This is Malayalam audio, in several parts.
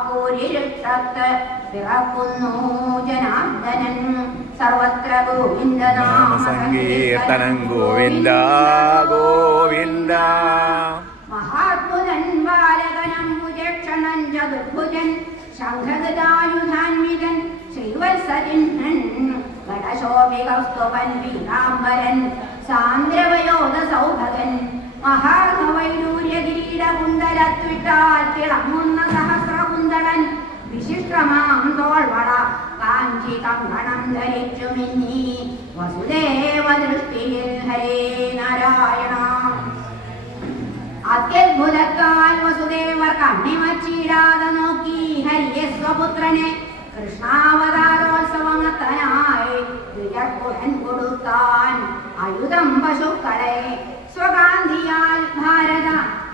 മന്ദിരാപൂരിരുക്ഷത്ത് പിറക്കുന്നു ജനാർദ്ദനൻ. സർവത്ര ഗോവിന്ദനാമ സങ്കീർത്തനം ഗോവിന്ദ ഗോവിന്ദ. മഹാത്ഭുതൻ ബാലകനം ഭുജക്ഷണൻ ചതുർഭുജൻ ശംഖഗദായുധാന്വിതൻ ശ്രീവത്സജിഹ്നൻ ഗണശോഭികസ്തുവൻ പീതാംബരൻ സാന്ദ്രവയോധ സൗഭഗൻ. മഹാർഘവൈഡൂര്യകിരീടകുണ്ടലത്വിട്ടാൽ തിളങ്ങുന്ന സഹസ്രകുന്തളൻ വിശിഷ്ടമാം തോൾവള കാഞ്ചി കങ്കണം ധരിച്ചു മിന്നി വസുദേവ ദൃഷ്ടിയിൽ ഹരേ നാരായണ. അത്യത്ഭുതത്താൽ വസുദേവർ കണ്ണിമച്ചിടാതെ നോക്കി ഹരിയെ സ്വപുത്രനെ കൃഷ്ണാവതാരോത്സവമത്തനായി വിജർക്കുടൻ കൊടുത്താൻ അയുധം പശുക്കളെ. സ്വകാന്തിയാൽ ഭാരത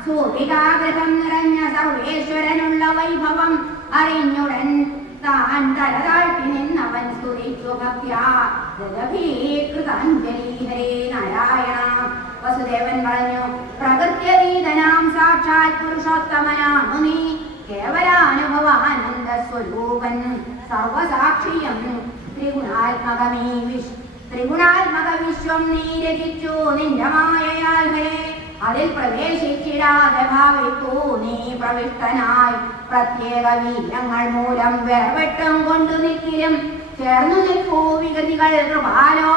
സൂരികാഗ്രഹം നിറഞ്ഞ സർവേശ്വരനുള്ള വൈഭവം അറിഞ്ഞുടൻ താൻ തലതാഴ്ത്തി നിന്നവൻ സ്തുതിച്ചു ഭക്ത്യാ ജഗഭീകൃതാഞ്ജലി ഹരേ നാരായണ. വസുദേവൻ പറഞ്ഞു, പ്രകൃത്യതീതനാം സാക്ഷാൽ പുരുഷോത്തമനാണു നീ. കേവലാനുഭവാനന്ദ സ്വരൂപൻ സർവസാക്ഷിയം ത്രിഗുണാത്മക വിശ്വം നീ രചിച്ചു നിന്റെ മായയാൽ ഹരേ. അതിൽ പ്രവേശിച്ചിടാതെ ഭാവിക്കൂ നീ പ്രവിഷ്ടനായി. പ്രത്യേക വീര്യങ്ങൾ മൂലം വേർപെട്ടും കൊണ്ടു നിൽക്കിലും ചേർന്നു നിൽക്കൂ വിഗതികൾ കൃപാലോ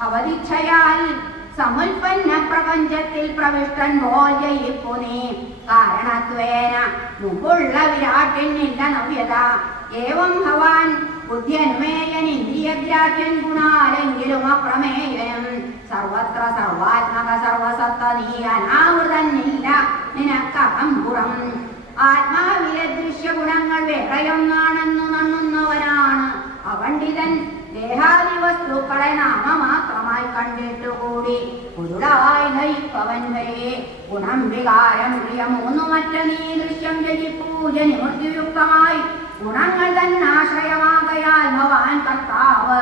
ഭവതിച്ഛയാൽ. സമുൽപ്പന്ന പ്രപഞ്ചത്തിൽ പ്രവിഷ്ടൻ പോൽ ജയിപ്പു നീ. കാരണത്വേന മുമ്പുള്ള വിരാട്ടിനില്ല നവ്യത. ഏവം ഭവാൻ ബുദ്ധ്യന്മേയൻ ഇന്ദ്രിയഗ്രാഹ്യൻ ഗുണാലെങ്കിലും അപ്രമേയൻ. സർവത്ര സർവാത്മക സർവസത്ത നീ അനാവൃതന്നില്ല നിനക്കകം പുറം. ആത്മാവിലെ ദൃശ്യഗുണങ്ങൾ വേറെയൊന്നാണെന്നു നണ്ണുന്നവനാണ് അപണ്ഡിതൻ. ദേഹാദി വസ്തുക്കളെ നാമമാത്രമായി കണ്ടിട്ടുകൂടി പൊരുളായി ധരിപ്പവൻ വരെ. ഗുണം വികാരം പ്രിയമൂന്നുമറ്റ നീ ദൃശ്യം രചിപ്പൂജനി മൃത്യുയുക്തമായി. ഗുണങ്ങൾ തന്നാശ്രയമാകയാൽ ഭവാൻ കർത്താവ്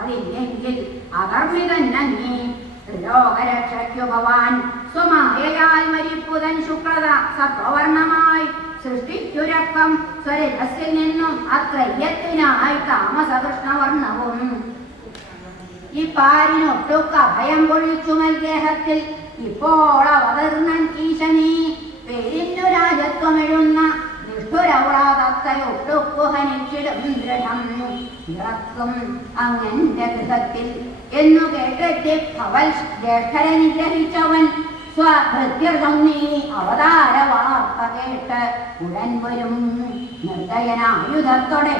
അതില്ലെങ്കിൽ അകർമ്മിതന്നെ നീ. ത്രിലോകരക്ഷയ്ക്കു ഭവാൻ സ്വമായയാൽ മരിപ്പുതൻ ശുക്ലത സത്വവർണമായി. സൃഷ്ടിച്ചുരക്കം സ്വരജസ്സിൽ നിന്നും അത്രയ്യത്തിനായി താമസകൃഷ്ണവർണ്ണവും. ഈ പാരിനൊട്ടുക്ക ഭയം പൊഴിച്ചുമൽ ദേഹത്തിൽ ഇപ്പോൾ അവതർന്നൻ ഈശനീ. പേരിന്നു രാജത്വമെഴുന്ന നിഷ്ഠുരവളാതയൊട്ടുക്കുഹനിച്ചിടും ദൃഢം ഇറക്കും അങ്ങന്റെ ഗൃഹത്തിൽ എന്നു കേട്ടെത്തി ഭവൽ ജ്യേഷ്ഠരെ നിഗ്രഹിച്ചവൻ. സ്വഭൃത്യർത്ഥം നീ അവതാര വാർത്ത കേട്ട് ഉടൻ വരും നിർദ്ദയനായുധത്തോടെ